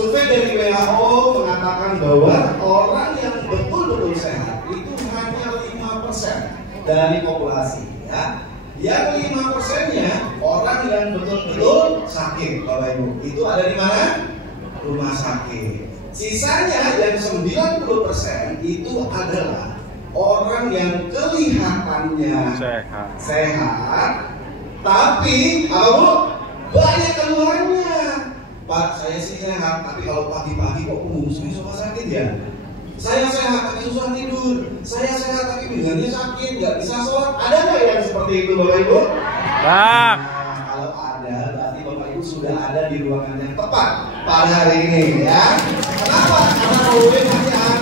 survei dari WHO mengatakan bahwa orang yang betul-betul sehat itu hanya 5% dari populasi, ya. Yang 5%-nya orang yang betul-betul sakit, Bapak Ibu. Itu ada di mana? Rumah sakit. Sisanya yang 90% itu adalah orang yang kelihatannya sehat, tapi apa Bu? Banyak keluhannya. Pak, saya sih sehat, tapi kalau pagi-pagi kok saya suka sakit ya. Saya sehat tapi susah tidur. Saya sehat tapi pinggangnya sakit, nggak bisa sholat. Ada nggak yang seperti itu, Bapak Ibu? Nah, Kalau ada, berarti Bapak Ibu sudah ada di ruangan yang tepat pada hari ini, ya. Kenapa? Karena OW akan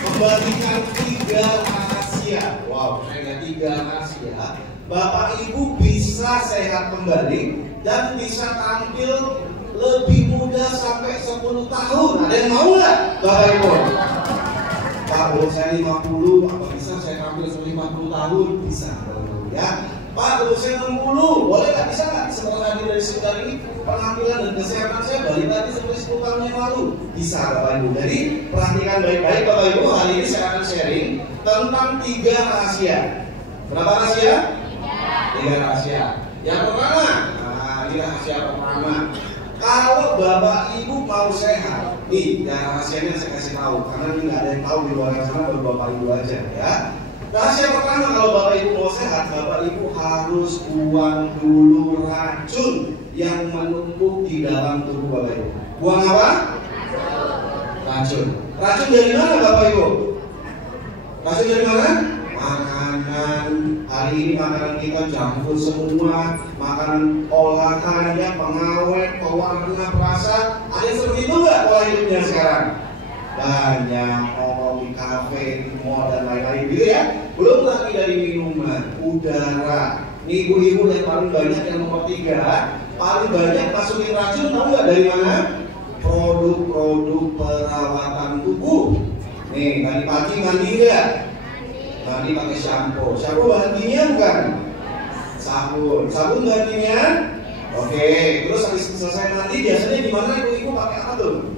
membagikan 3 rahasia. Wow, hanya 3 rahasia. Bapak Ibu bisa sehat kembali dan bisa tampil lebih muda sampai 10 tahun. Ada yang mau nggak, Bapak Ibu? Pak, kalau saya 50, apa bisa saya tampil sampai 50 tahun? Bisa, ya. Pak, kalau saya 60, boleh nggak? Bisa nggak? Setelah hadir dari sekitar ini, penampilan dan kesehatan saya balik lagi seperti 10 tahun yang lalu. Bisa, Bapak Ibu. Jadi perhatikan baik-baik, Bapak Ibu. Hari ini saya akan sharing tentang 3 rahasia. Berapa rahasia? 3 rahasia. Yang pertama, ini rahasia pertama. Kalau Bapak Ibu mau sehat, nih rahasianya saya kasih tahu, karena ini nggak ada yang tahu di luar sana, baru Bapak Ibu aja, ya. Rahasia pertama, kalau Bapak Ibu mau sehat, Bapak Ibu harus buang dulu racun yang menumpuk di dalam tubuh Bapak Ibu. Buang apa? Racun. Racun dari mana, Bapak Ibu? Racun dari mana? Makanan. Hari ini makanan kita campur semua, makanan olahan, ya, pengawet, pewarna, perasa. Ada yang seperti itu nggak pola hidupnya sekarang? Banyak, nongkrong di kafe, di mall dan lain-lain gitu ya. Belum lagi dari minuman, udara. Nih ibu-ibu yang paling banyak, yang nomor 3, paling banyak masukin racun, tahu nggak dari mana? Produk-produk perawatan tubuh. Nih, tadi pagi mandi nggak? Mandi pakai shampoo. Shampoo bahan kimia bukan? Sabun. Sabun bahan kimia? Oke. Terus habis selesai mandi biasanya di mana ibu-ibu pakai apa tuh?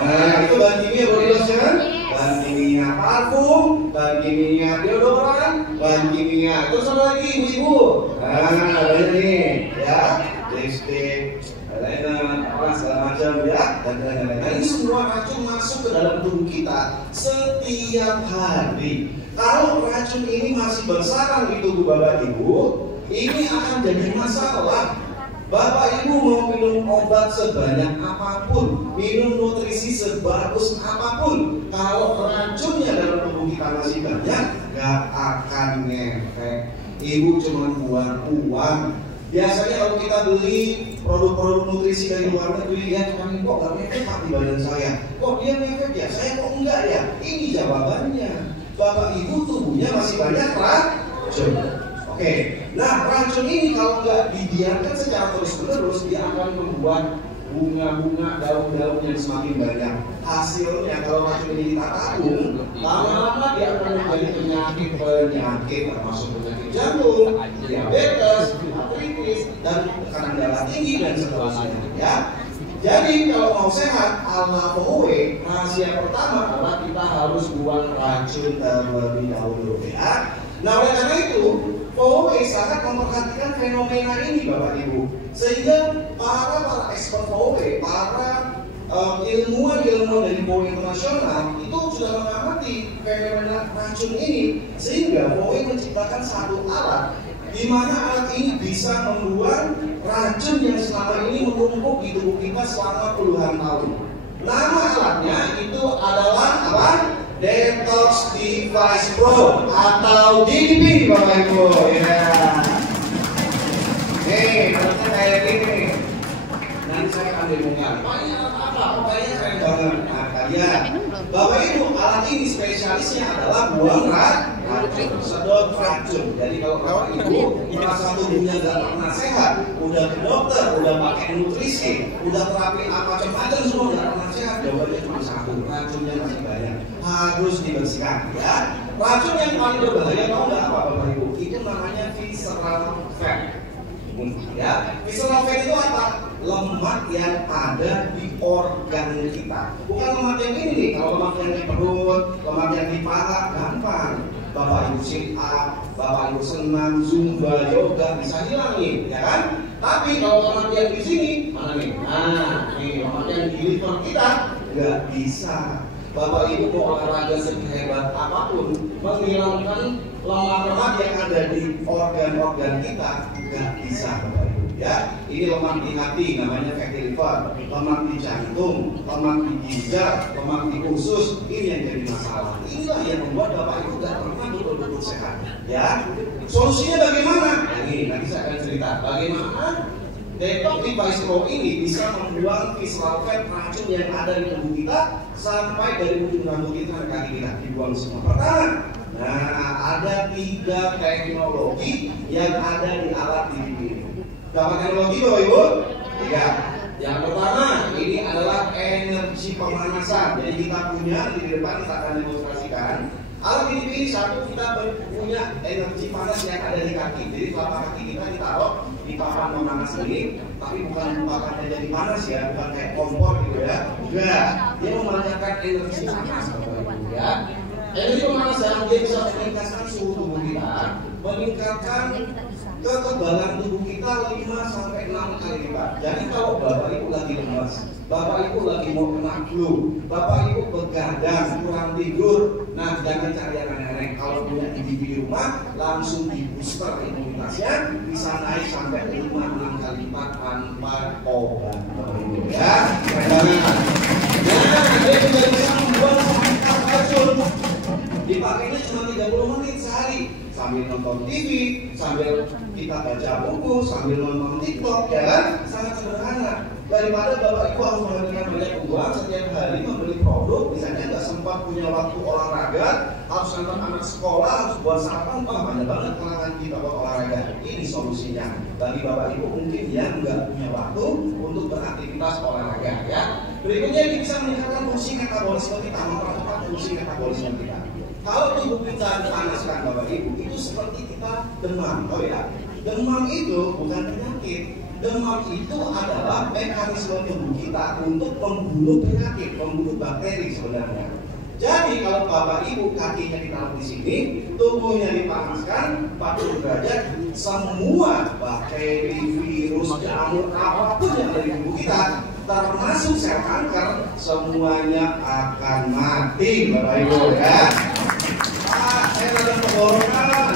Nah, itu bahan kimia body lotion, bahan kimia parfum, bahan kimia deodoran, bahan kimia. Terus apa lagi ibu-ibu? Nah, banyak nih, ya. Lipstick, eyeliner, apa segala macam, ya, dan lain-lain. Nah, ini semua racun masuk ke dalam tubuh kita setiap hari. Kalau racun ini masih bersarang di tubuh Bapak Ibu, ini akan jadi masalah. Bapak Ibu mau minum obat sebanyak apapun, minum nutrisi sebagus apapun, kalau racunnya dalam tubuh kita masih banyak, gak akan ngefek. Ibu cuma buang uang. Biasanya kalau kita beli produk-produk nutrisi dari luar negeri, ya kok gak ngefek Pak di badan saya? Kok dia ngefek ya? Saya kok enggak ya? Ini jawabannya. Bapak Ibu tubuhnya masih banyak racun. Oke, nah racun ini kalau nggak dibiarkan secara terus-menerus, dia akan membuat bunga-bunga, daun-daun yang semakin banyak. Hasilnya kalau racun ini kita tabung, lama-lama dia akan menjadi penyakit termasuk penyakit jantung, diabetes, artritis, dan tekanan darah tinggi dan seterusnya. Ya. Jadi kalau mau sehat ala OW, rahasia pertama adalah kita harus buang racun terlebih dahulu, ya. Nah oleh karena itu, OW sangat memperhatikan fenomena ini Bapak Ibu, sehingga para expert OW, para ilmuwan dari OW internasional itu sudah mengamati fenomena racun ini, sehingga OW menciptakan satu alat di mana alat ini bisa membuang racun yang selama ini menumpuk di tubuh kita selama puluhan tahun. Nama alatnya itu adalah apa? Detox Device Pro atau DDP, Bapak Ibu. Ya. Nih, alatnya kayak gini. Nanti saya akan demokan. Pokoknya apa? Pokoknya keren banget. Nah, kalian, Bapak Ibu, alat ini spesialisnya adalah buang racun, sedot racun. Jadi kalau Bapak Ibu merasa tubuhnya nggak pernah sehat, udah ke dokter, udah pakai nutrisi, udah terapi apa macam semua nggak pernah sehat, jawabannya cuma satu, racunnya masih banyak, harus dibersihkan. Ya, racun yang paling berbahaya tahu nggak apa Bapak Ibu? Itu namanya visceral fat. Ya, visceral fat itu apa? Lemak yang ada di organ organ kita. Bukan lemak yang ini nih, kalau lemak yang di perut, lemak yang di paha, gampang. Bapak Ibu sit up, Bapak Ibu senam, zumba, yoga bisa hilangin, ya kan? Tapi kalau lemak yang di sini, mana nih? Nah, nih lemak yang di liver kita nggak bisa. Bapak Ibu mau olahraga sehebat apapun, menghilangkan lemak-lemak yang ada di organ-organ kita nggak bisa, Bapak Ibu. Ya, ini lemak di hati namanya fatty liver, lemak di jantung, lemak di ginjal, lemak di usus, ini yang jadi masalah. Inilah yang membuat Bapak Ibu nggak pernah betul-betul sehat. Ya, solusinya bagaimana? Nah, ini nanti saya akan cerita bagaimana Detox Device Pro ini bisa membuang visceral fat, racun yang ada di tubuh kita sampai dari ujung rambut kita ke kaki kita, dibuang semua. Pertama, nah ada 3 teknologi yang ada di alat ini. Dapat teknologi Bapak Ibu? 3. Yang pertama, ini adalah energi pemanasan. Jadi kita punya di depan, kita akan demonstrasikan. Alat ini satu, kita punya energi panas yang ada di kaki. Jadi telapak kaki kita ditaruh di papan pemanas ini, tapi bukan papannya jadi panas ya, bukan kayak kompor gitu ya. Enggak, dia memancarkan energi panas Bapak Ibu ya. Energi pemanasan dia bisa meningkatkan suhu tubuh kita, meningkatkan kekebalan tubuh kita 5-6 kali lipat. Jadi kalau Bapak Ibu lagi lemas, Bapak Ibu lagi mau kena flu, Bapak Ibu begadang, kurang tidur, nah jangan cari yang aneh-aneh. Kalau punya ibu di rumah, langsung di booster imunitasnya, bisa naik sampai 5-6 kali lipat tanpa obat, Bapak Ibu ya. Keren banget. Nah, dia juga bisa membuat sakit racun. Dipakainya cuma 30 menit sehari, sambil nonton TV, sambil kita baca buku, sambil nonton TikTok, ya kan? Sangat sederhana. Daripada Bapak Ibu harus menghabiskan banyak uang setiap hari membeli produk, misalnya nggak sempat punya waktu olahraga, harus nonton anak sekolah, harus buat sarapan, banyak banget kalangan kita buat olahraga. Ini solusinya. Bagi Bapak Ibu mungkin yang nggak punya waktu untuk beraktivitas olahraga, ya. Berikutnya ini bisa meningkatkan fungsi metabolisme kita, mempercepat fungsi metabolisme kita. Kalau tubuh kita dipanaskan Bapak Ibu, itu seperti kita demam. Oh ya, demam itu bukan penyakit. Demam itu adalah mekanisme tubuh kita untuk membunuh penyakit, membunuh bakteri sebenarnya. Jadi kalau Bapak Ibu kakinya ditaruh di sini, tubuhnya dipanaskan 40 derajat, semua bakteri, virus, jamur, apapun yang ada di tubuh kita, termasuk sel kanker, semuanya akan mati, Bapak Ibu ya. Saya ada tenggorokan,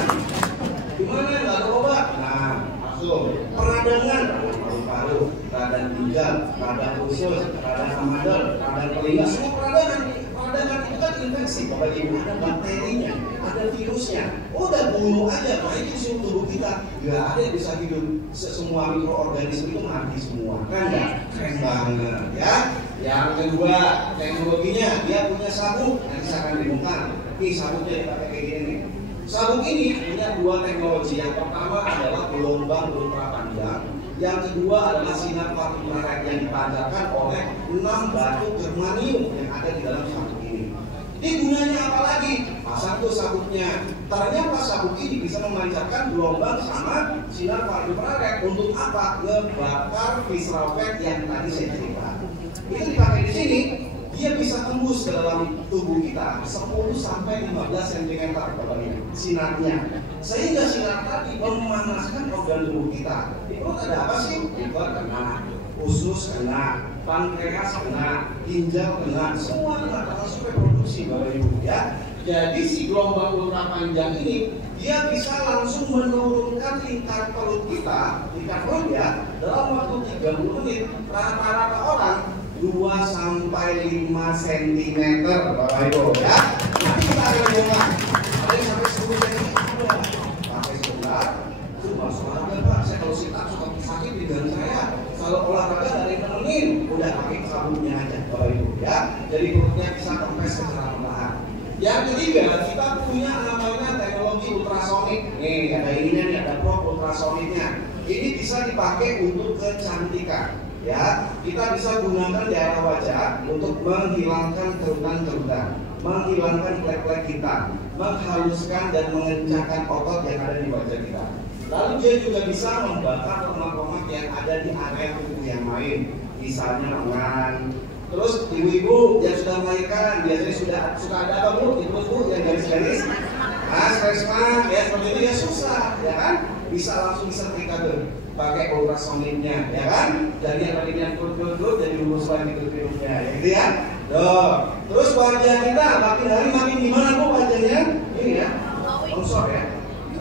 gimana nggak ada obat? Nah, langsung peradangan, paru-paru, radang ginjal, radang usus, radang amandel, radang telinga, semua peradangan. Peradangan itu kan infeksi, Bapak Ibu, ada bakterinya, ada virusnya. Udah bunuh aja, itu suhu tubuh kita nggak ada yang bisa hidup. Semua mikroorganisme itu mati semua, kan nggak? Keren banget ya. Yang kedua, teknologinya dia punya sabuk, nanti saya akan dibongkar. Ini sabuknya dipakai kayak gini nih. Sabuk ini punya 2 teknologi. Yang pertama adalah gelombang ultra panjang. Yang kedua adalah sinar ultraviolet yang dipancarkan oleh 6 batu germanium yang ada di dalam sabuk ini. Ini gunanya apa lagi? Pasang tuh sabuknya. Ternyata sabuk ini bisa memancarkan gelombang sama sinar ultraviolet. Untuk apa? Ngebakar visceral fat yang tadi saya cerita. Itu dipakai di sini. Dia bisa tembus ke dalam tubuh kita 10-15 cm Bapak Ibu sinarnya, sehingga sinar tadi memanaskan organ tubuh kita. Di perut ada apa sih? Liver kena, usus kena, pankreas kena, ginjal kena, semua kena, termasuk reproduksi Bapak Ibu ya. Jadi si gelombang ultra panjang ini dia bisa langsung menurunkan tingkat perut kita, tingkat perut ya, dalam waktu 30 menit. Rata-rata orang 2-5 cm Bapak Ibu ya. Nanti kita akan lihat ada yang sampai 10 cm sampai sebentar. Itu masuk olahraga Pak. Saya kalau sit up suka sakit di badan saya. Kalau olahraga dari temenin, udah pakai sabuknya aja Bapak Ibu ya. Jadi perutnya bisa kempes secara perlahan. Yang ketiga, kita punya namanya teknologi ultrasonik. Nih ada ininya nih, ada probe ultrasoniknya. Ini bisa dipakai untuk kecantikan. Ya, kita bisa gunakan di area wajah untuk menghilangkan kerutan-kerutan, menghilangkan plek-plek kita, menghaluskan dan mengencangkan otot yang ada di wajah kita. Lalu dia juga bisa membakar lemak-lemak yang ada di area tubuh yang lain, misalnya lengan, Terus ibu-ibu yang sudah melahirkan biasanya suka ada apa bu? Ibu yang garis-garis, resma, ya seperti itu ya susah, ya kan? Bisa langsung disetrika tuh pakai ultrasoniknya, ya kan? Jadi yang tadinya kurut-kurut jadi lurus lagi hidupnya, ya gitu ya. Terus wajah kita makin hari makin gimana bu wajahnya? Ini ya, longsor ya.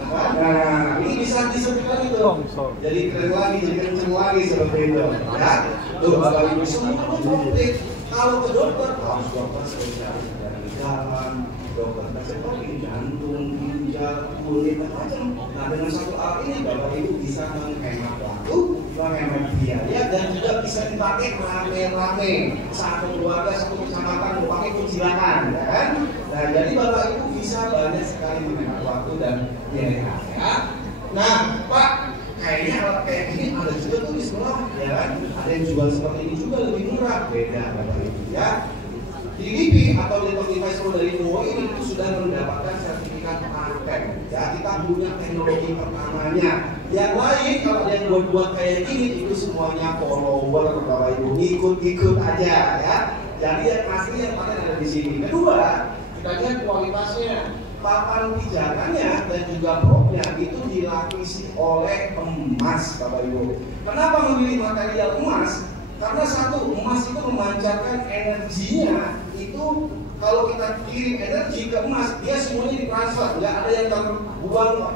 Nah, ini bisa disetrika gitu. Jadi keren lagi, jadi kenceng lagi seperti itu, ya. Tuh, bapak ibu semua produktif. Kalau ke dokter, harus dokter spesialis dari jalan, dokter spesialis jantung, ginjal, kulit, macam-macam. Nah, dengan satu alat ini bapak ibu bisa menghemat waktu, menghemat biaya, dan juga bisa dipakai rame-rame. Satu keluarga, satu kecamatan dipakai pun silakan, ya kan? Nah, jadi bapak ibu bisa banyak sekali menghemat waktu dan biaya. Ya. Nah, Pak. Kayaknya alat kayak gini ada juga tuh di sekolah, ya kan? Ada yang jual seperti ini juga lebih murah, beda bapak ibu ya. DDP atau Dental Device Pro dari Nuvo ini itu sudah mendapatkan sertifikat paten. Ya, kita punya teknologi pertamanya. Yang lain kalau ada yang buat kayak gini itu semuanya follower bapak ibu, ikut aja ya. Jadi yang asli yang paten ada di sini. Kedua, kita lihat kualitasnya. Papan pijakannya dan juga propnya itu dilapisi oleh emas, Bapak Ibu. Kenapa memilih material emas? Karena satu, emas itu memancarkan energinya. Itu kalau kita kirim energi ke emas, dia semuanya ditransfer, nggak ada yang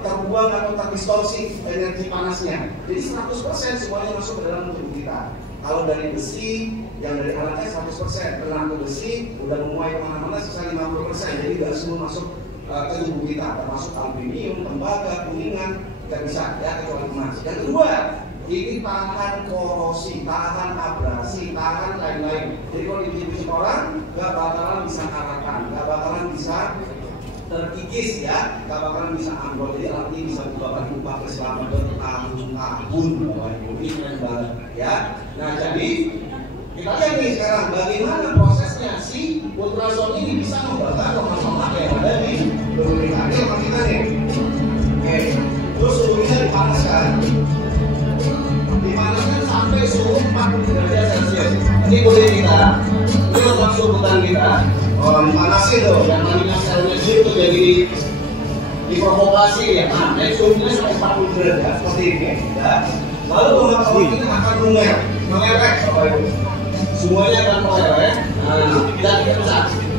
terbuang atau terdistorsi energi panasnya. Jadi 100% semuanya masuk ke dalam tubuh kita. Kalau dari besi, yang dari alatnya 100%, kena ke besi, udah memuai kemana-mana sisa 50%. Jadi nggak semua masuk ke tubuh kita, termasuk aluminium, tembaga, kuningan, nggak bisa ya kecuali emas. Yang kedua, ini tahan korosi, tahan abrasi, tahan lain-lain. Jadi kalau dipijit orang, nggak bakalan bisa karakan, nggak bakalan bisa terkikis ya, nggak bakalan bisa ambrol. Jadi alat ini bisa bapak ibu pakai selama bertahun-tahun, bapak ibu ini keren banget ya. Nah jadi kita lihat nih sekarang bagaimana prosesnya si ultrasound ini bisa membakar lemak-lemak yang ada di tubuh kita. Ini lemak kita nih. Oke, terus tubuh kita dipanaskan. Dipanaskan sampai suhu 40 derajat Celcius. Ini kulit kita. Ini lemak subutan kita. Oh, dipanasin tuh. Yang tadinya selnya itu jadi diprovokasi ya. Nah, suhunya sampai 40 derajat seperti ini. Ya. Lalu lemak ini akan mengerek, Bapak Ibu. Semuanya akan meleleh. Nah, dan kita bisa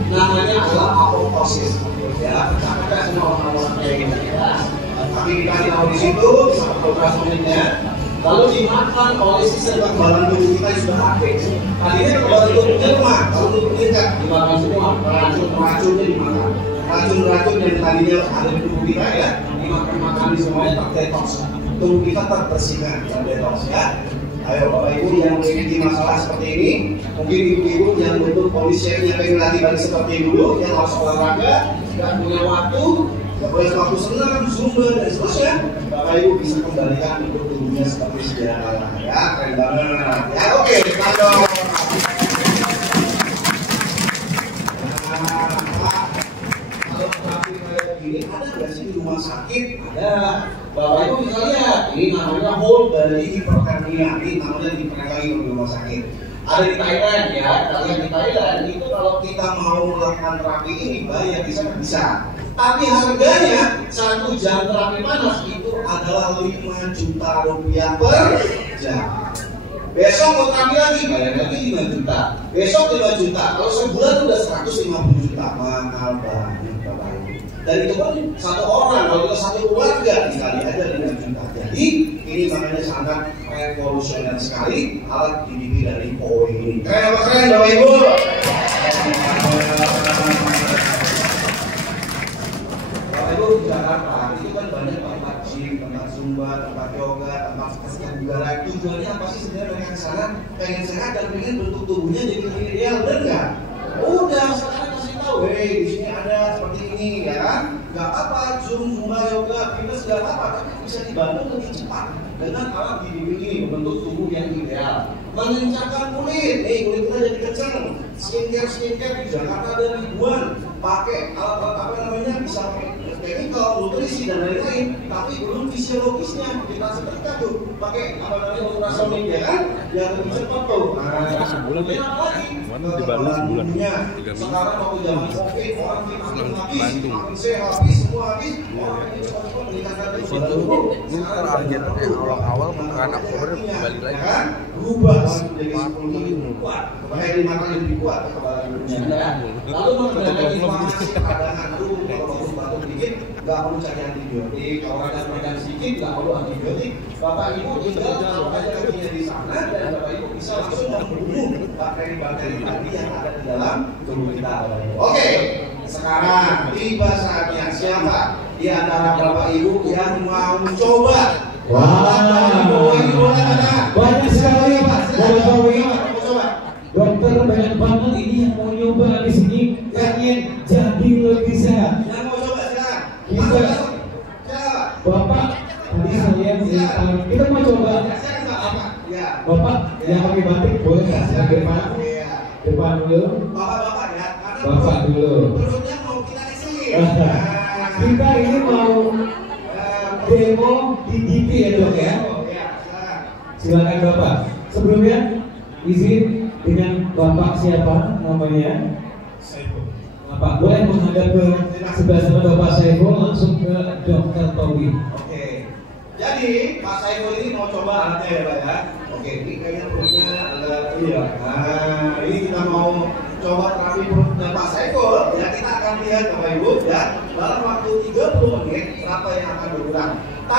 namanya adalah apoptosis. Ya, pecah-pecah semua orang-orang kayak gini ya. Tapi dikasih tahu di situ sama ultrasonnya. Lalu dimakan oleh sistem kekebalan tubuh kita yang sudah aktif. Tadinya kekebalan tubuhnya lemah, kalau tubuh meningkat dimakan semua. Racun-racunnya dimakan. Racun-racun yang tadinya ada di tubuh kita ya dimakan semuanya terdetoks. Tubuh kita terbersihkan, terdetoks ya. Ayo Bapak Ibu yang memiliki masalah seperti ini, mungkin ibu-ibu yang butuh kondisi yang pengen lagi balik seperti dulu, yang harus olahraga, nggak punya waktu, nggak punya waktu senang, zumba dan seterusnya, Bapak Ibu bisa kembalikan untuk tubuhnya seperti sedia kala. Ya, keren banget. Ya oke, kalau kayak gini ada nggak sih di rumah sakit? Ada. Bapak Ibu bisa lihat, ini namanya whole body hyperthermia, ini namanya pernah kali di rumah sakit. Ada di Thailand ya, kalian di Thailand itu kalau kita mau melakukan terapi ini bayar bisa. Tapi harganya 1 jam terapi panas itu adalah 5 juta rupiah per jam. Besok mau terapi lagi, bayar lagi 5 juta. Besok 5 juta, kalau sebulan udah 150 juta, mahal banget Bapak Ibu. Dan itu pun satu orang, kalau kita satu keluarga dikali aja 5 juta. Jadi ini makanya sangat revolusioner sekali alat DDP dari POE ini. Keren apa keren Bapak Ibu? Bapak Ibu di Jakarta itu kan banyak tempat gym, tempat zumba, tempat yoga, tempat kebugaran. Tujuannya apa sih sebenarnya mereka ke sana? Pengen sehat dan pengen bentuk tubuhnya jadi lebih ideal, benar nggak? Udah sekarang kasih tahu, di sini ada seperti ini ya kan? Gak apa-apa, zumba, yoga, fitness gak apa-apa, tapi bisa dibantu lebih cepat dengan alat DDP ini membentuk tubuh yang ideal. Mengencangkan kulit, kulit kita jadi kencang. Skincare di Jakarta ada ribuan, pakai alat apa namanya bisa pakai chemical, nutrisi dan lain-lain, tapi belum fisiologisnya. Kita setrika tuh pakai apa namanya ultrasonik ya kan, yang lebih cepat tuh. Nah, sebulan deh. kekebalan imunnya. Sekarang waktu zaman COVID orang makin habis, makin sehat habis, semua habis. Orang ini cepat-cepat meningkatkan ini terakhir awal-awal bukan Oktober balik lagi kan, berubah menjadi 10 kali lebih kuat, bahkan 5 kali lebih kuat kekebalan imunnya. Lalu mengendalikan inflamasi peradangan. Kalau batuk dikit nggak perlu cari antibiotik, kalau ada peradangan sedikit nggak perlu antibiotik. Bapak Ibu tinggal taruh aja kakinya di sana dan Bapak Ibu bisa langsung membunuh bakteri-bakteri tadi yang ada di dalam tubuh kita. Oke, sekarang tiba saatnya siapa di antara Bapak Ibu yang mau coba? Banyak sekali ya Pak. Mau coba. Dokter banyak banget ini yang mau nyoba di sini pengen jadi lebih sehat. Yang mau coba silakan. Kita, Bapak, tadi saya kita mau coba. Ya. Bapak yang pakai batik boleh nggak? Yang depan dulu. Bapak-bapak ya. Bapak dulu. Perutnya mau kita isi. Kita ini mau demo di TV ya dok ya. Silakan Bapak. Sebelumnya izin dengan Bapak siapa namanya? Saiful. Bapak boleh menghadap ke sebelah sana Bapak Saiful langsung ke Dokter Tobi. Oke. Jadi Pak Saiful ini mau coba alatnya ya Pak ya. Oke, ini kayaknya perutnya agak iya. Nah, ini kita mau coba terapi perutnya Pak Saiful. Ya kita akan lihat Bapak Ibu ya dalam waktu 30 menit berapa yang akan berkurang.